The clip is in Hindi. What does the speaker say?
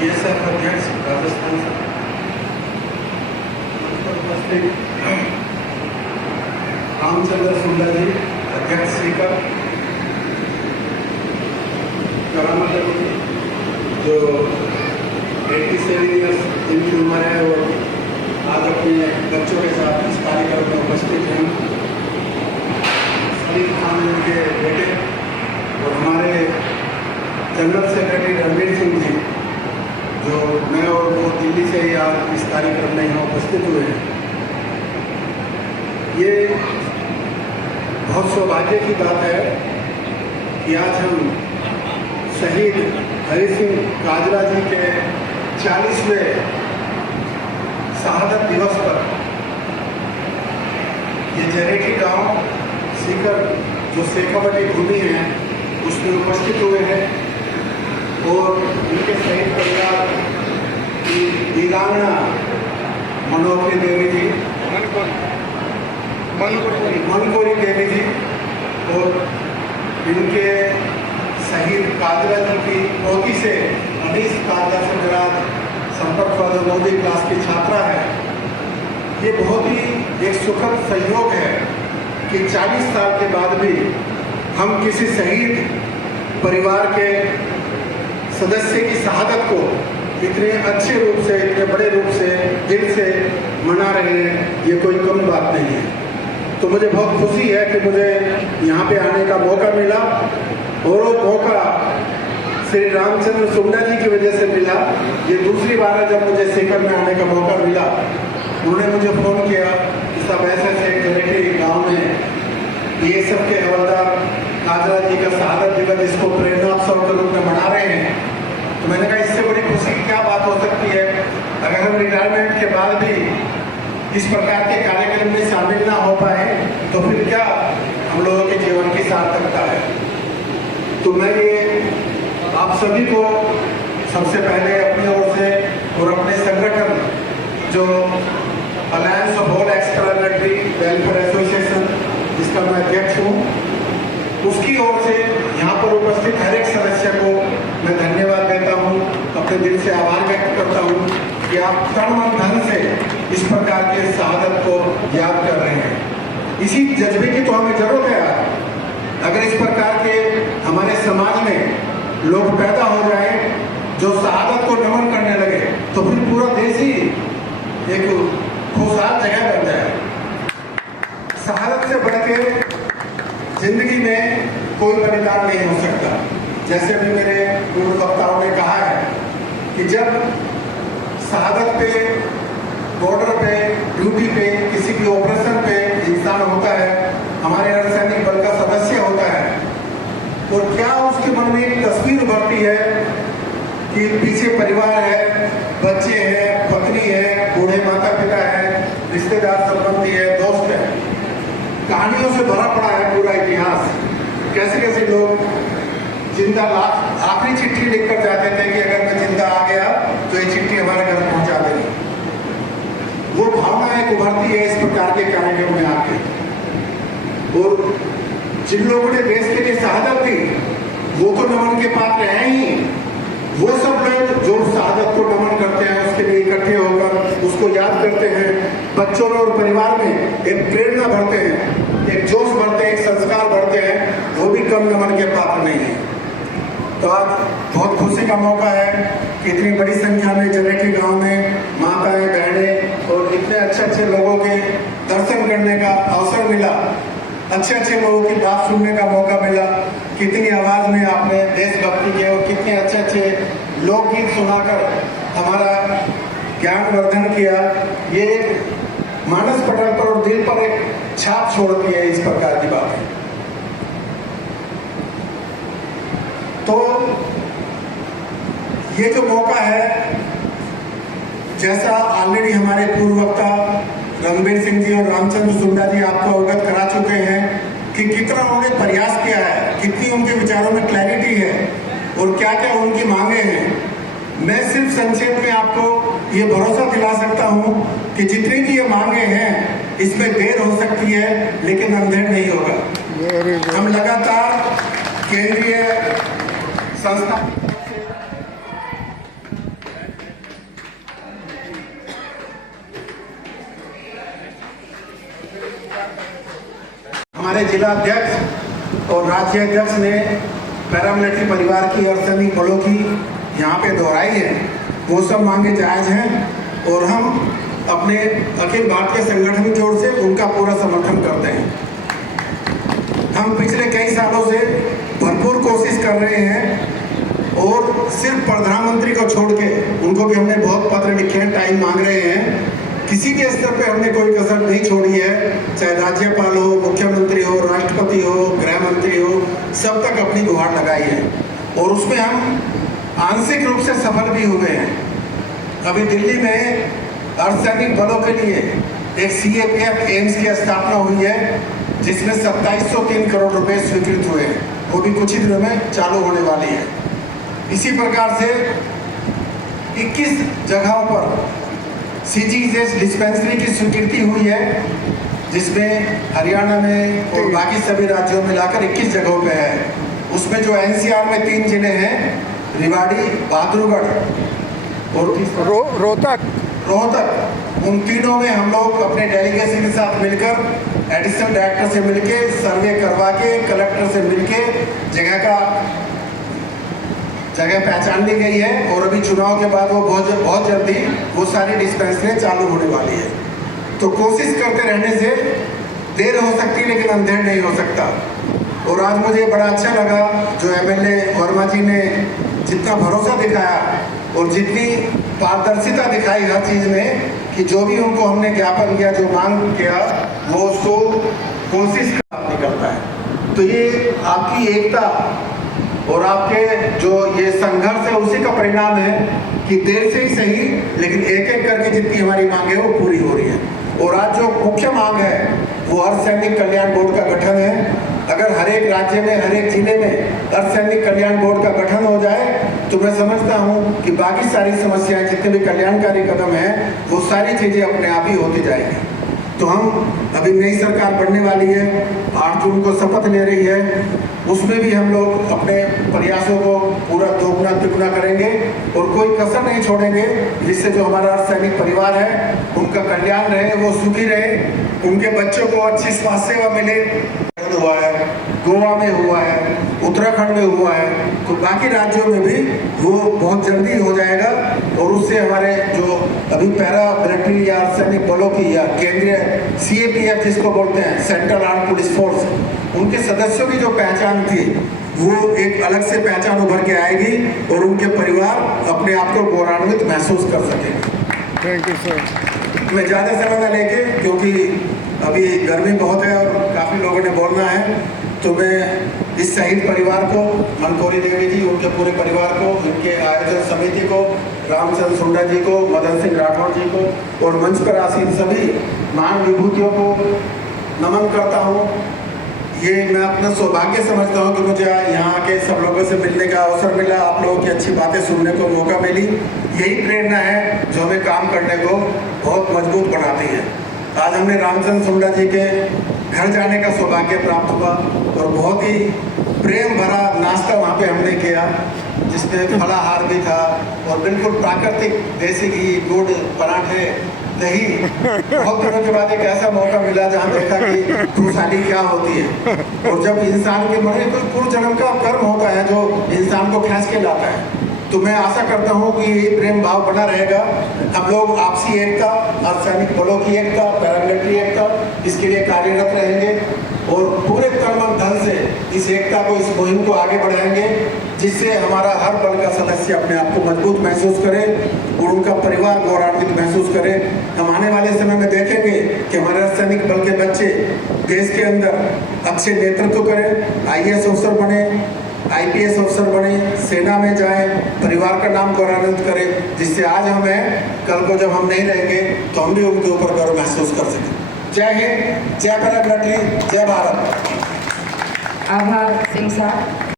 DSF अध्यक्ष राजस्थान रामचंद्र सुंडा जी अध्यक्ष स्पीकर करामत जो 87 ईयर्स जिनकी उम्र है वो आज अपने बच्चों के साथ इस कार्यक्रम में उपस्थित हैं। सलीम खान के बेटे और हमारे जनरल सेक्रेटरी रणवीर सिंह जी जो मैं और वो दिल्ली से ही आज इस कार्यक्रम में यहाँ उपस्थित हुए हैं। ये बहुत सौभाग्य की बात है कि आज हम शहीद हरि सिंह काजरा जी के 40वें शहादत दिवस पर ये जरेठी गांव सीकर जो शेखावटी भूमि है उसमें उपस्थित हुए हैं और उनके शहीद परिवार की वीरांगना मनोहरी देवी जी मनकोरी देवी जी और इनके शहीद काजरा जी की पोती से अनीस काजरा से मेरा संपर्क पद 9वीं क्लास की छात्रा है। ये बहुत ही एक सुखद संयोग है कि 40 साल के बाद भी हम किसी शहीद परिवार के सदस्य की शहादत को इतने अच्छे रूप से, इतने बड़े रूप से, दिल से मना रहे हैं, ये कोई कम बात नहीं है। तो मुझे बहुत खुशी है कि मुझे यहाँ पे आने का मौका मिला और वो मौका श्री रामचंद्र सुंडा जी की वजह से मिला। ये दूसरी बार है जब मुझे सीकर में आने का मौका मिला। उन्होंने मुझे फ़ोन किया कि सब ऐसे जरेठी गाँव में ये सब के हवलदार काजरा जी का शहादत दिवस इसको प्रेरणात्सव के रूप में मना रहे हैं। तो मैंने कहा इससे बड़ी खुशी की क्या बात हो सकती है। अगर हम रिटायरमेंट के बाद भी इस प्रकार के कार्यक्रम में शामिल ना हो पाए तो फिर क्या हम लोगों के जीवन की सार्थकता है। तो मैं ये आप सभी को सबसे पहले अपनी ओर से और अपने संगठन जो alliance of all x-paramilitary welfare association जिसका मैं अध्यक्ष हूँ उसकी ओर से यहाँ पर उपस्थित हर एक सदस्य को मैं धन्यवाद देता हूँ, अपने दिल से आभार व्यक्त करता हूँ कि आप तन मन धन से इस प्रकार के शहादत को याद कर रहे हैं। इसी जज्बे की तो हमें जरूरत है। अगर इस प्रकार के हमारे समाज में लोग पैदा हो जाए जो शहादत को नमन करने लगे तो फिर पूरा देश ही एक खुशहाल जगह बन जाए। शहादत से बढ़ के जिंदगी में कोई बलिदान नहीं हो सकता। जैसे भी मेरे पूर्व वक्ताओं ने कहा है कि जब शहादत पे, बॉर्डर पे, ड्यूटी पे, किसी भी ऑपरेशन पे इंसान होता है, हमारे अर्धसैनिक बल का सदस्य होता है, और क्या उसके मन में एक तस्वीर उभरती है कि पीछे परिवार है, बच्चे हैं, पत्नी है, बूढ़े माता पिता है, रिश्तेदार संबंधी है, दोस्त है। कहानियों से भरा पड़ा है पूरा इतिहास। कैसे कैसे लोग जिंदा आखिरी चिट्ठी लिखकर जाते थे कि अगर मैं जिंदा आ गया तो ये चिट्ठी हमारे घर पहुंचा देगी। वो भावना एक उभरती है इस प्रकार के कार्यक्रम में आके। और जिन लोगों ने देश के लिए शहादत दी वो तो नमन के पात्र हैं ही। वो सब लोग जो शहादत को नमन करते हैं उसके लिए इकट्ठे होकर उसको याद करते हैं, बच्चों में और परिवार में एक प्रेरणा भरते हैं, एक जोश भरते हैं, एक संस्कार भरते हैं, वो भी कम नमन के पात्र नहीं है। तो आज बहुत खुशी का मौका है कि इतनी बड़ी संख्या में जरेठी गांव में माताएं, बहनें और इतने अच्छे अच्छे लोगों के दर्शन करने का अवसर मिला, अच्छे अच्छे लोगों की बात सुनने का मौका मिला। कितनी आवाज में आपने देशभक्ति की और कितने अच्छे अच्छे लोकगीत सुनाकर हमारा ज्ञान वर्धन किया। ये एक मानस पटल पर और दिल पर एक छाप छोड़ती है इस प्रकार की बातें। तो ये जो मौका है, जैसा ऑलरेडी हमारे पूर्व वक्ता रणवीर सिंह जी और रामचंद्र सुंडा जी आपको अवगत करा चुके हैं कि कितना उन्होंने प्रयास किया है, कितनी उनके विचारों में क्लैरिटी है और क्या क्या उनकी मांगे हैं। मैं सिर्फ संक्षेप में आपको ये भरोसा दिला सकता हूँ कि जितनी भी ये मांगे हैं इसमें देर हो सकती है लेकिन अंधेर नहीं होगा। हम लगातार केंद्रीय संस्था हमारे जिला अध्यक्ष और राज्य अध्यक्ष ने पैरामिलिट्री परिवार की और सैनिक बलों की यहाँ पे दोहराई है, वो सब मांगे जायज़ हैं और हम अपने अखिल भारतीय संगठन की ओर से उनका पूरा समर्थन करते हैं। हम पिछले कई सालों से भरपूर कोशिश कर रहे हैं और सिर्फ प्रधानमंत्री को छोड़ के उनको भी हमने बहुत पत्र लिखे हैं, टाइम मांग रहे हैं। किसी भी स्तर पे हमने कोई कसर नहीं छोड़ी है, चाहे राज्यपाल हो, मुख्यमंत्री हो, राष्ट्रपति हो, गृह मंत्री हो, सब तक अपनी गुहार लगाई है और उसमें हम आंशिक रूप से सफल भी हुए हैं। अभी दिल्ली में अर्धसैनिक बलों के लिए एक CAPF एम्स की स्थापना हुई है, जिसमें 2703 करोड़ रुपए स्वीकृत हुए हैं, वो भी कुछ ही दिनों में चालू होने वाली है। इसी प्रकार से 21 जगहों पर CGHS डिस्पेंसरी की स्वीकृति हुई है, जिसमें हरियाणा में और बाकी सभी राज्यों में मिलाकर 21 जगहों पे है। उसमें जो NCR में 3 जिले हैं, रेवाड़ी, बहादुरगढ़ और रोहतक, उन तीनों में हम लोग अपने डेलीगेशन के साथ मिलकर एडिशनल डायरेक्टर से मिलके सर्वे करवा के कलेक्टर से मिलके जगह पहचान ली गई है और अभी चुनाव के बाद वो बहुत जल्दी वो सारी डिस्पेंसरी चालू होने वाली है। तो कोशिश करते रहने से देर हो सकती है, लेकिन अंधेर नहीं हो सकता। और आज मुझे बड़ा अच्छा लगा जो MLA वर्मा जी ने जितना भरोसा दिखाया और जितनी पारदर्शिता दिखाई हर चीज़ में, कि जो भी उनको हमने ज्ञापन किया, जो मांग किया, वो उसको कोशिश करता है। तो ये आपकी एकता और आपके जो ये संघर्ष है उसी का परिणाम है कि देर से ही सही, लेकिन एक एक करके जितनी हमारी मांग है वो पूरी हो रही है। और आज जो मुख्य मांग है वो अर्धसैनिक कल्याण बोर्ड का गठन है। अगर हर एक राज्य में, हर एक जिले में अर्धसैनिक कल्याण बोर्ड का गठन हो जाए तो मैं समझता हूँ कि बाकी सारी समस्याएं, जितने भी कल्याणकारी कदम हैं, वो सारी चीज़ें अपने आप ही होती जाएंगी। तो हम अभी नई सरकार बनने वाली है, 8 जून को शपथ ले रही है, उसमें भी हम लोग अपने प्रयासों को पूरा दोगुना तिगुना करेंगे और कोई कसर नहीं छोड़ेंगे, जिससे जो हमारा सैनिक परिवार है उनका कल्याण रहे, वो सुखी रहे, उनके बच्चों को अच्छी स्वास्थ्य सेवा मिले। हुआ है, गोवा में हुआ है, उत्तराखंड में हुआ है, तो बाकी राज्यों में भी वो बहुत जल्दी हो जाएगा और उससे हमारे जो अभी पैरा मिलिट्री या सैनिक बलों की या केंद्रीय CAPF जिसको बोलते हैं, सेंट्रल आर्म पुलिस फोर्स, उनके सदस्यों की जो पहचान थी वो एक अलग से पहचान उभर के आएगी और उनके परिवार अपने आप को गौरवान्वित महसूस कर सकेंगे। Thank you sir. मैं ज़्यादा समय न लेके, क्योंकि अभी गर्मी बहुत है और काफ़ी लोगों ने बोलना है, तो मैं इस शहीद परिवार को, मनकोरी देवी जी, उनके पूरे परिवार को, इनके आयोजन समिति को, रामचंद्र सुंडा जी को, मदन सिंह राठौर जी को और मंच पर आसीन सभी महान विभूतियों को नमन करता हूँ। ये मैं अपना सौभाग्य समझता हूँ कि मुझे यहाँ के सब लोगों से मिलने का अवसर मिला, आप लोगों की अच्छी बातें सुनने को मौका मिली। यही प्रेरणा है जो हमें काम करने को बहुत मजबूत बनाती है। आज हमने रामचंद्र सुंडा जी के घर जाने का सौभाग्य प्राप्त हुआ और बहुत ही प्रेम भरा नाश्ता वहाँ पे हमने किया, जिसमें फलाहार भी था और बिल्कुल प्राकृतिक देसी घी, गुड़, पराठे, दही। बहुत दिनों के बाद एक ऐसा मौका मिला जहाँ देखा कि खुशहाली क्या होती है और जब इंसान के मन में कोई पूर्व जन्म का कर्म होता है जो इंसान को खींच के लाता है। तो मैं आशा करता हूँ कि ये प्रेम भाव बना रहेगा। हम लोग आपसी एकता, अर्धसैनिक बलों की एकता, पैरामिलिट्री एकता, इसके लिए कार्यरत रहेंगे और पूरे तन मन धन से इस एकता को, इस मुहिम को आगे बढ़ाएंगे, जिससे हमारा हर बल का सदस्य अपने आप को मजबूत महसूस करे और उनका परिवार गौरवान्वित महसूस करे। हम आने वाले समय में देखेंगे कि हमारे अर्धसैनिक बल के बच्चे देश के अंदर अच्छे नेतृत्व करें, IAS अफसर बने, IPS अफसर बने, सेना में जाएं, परिवार का नाम गौरवान्वित करें, जिससे आज हम हैं, कल को जब हम नहीं रहेंगे तो हम भी उनके ऊपर गर्व महसूस कर सकें। जय हिंद, जय पैरामिलिट्री, जय भारत। आभार सिंह साहब।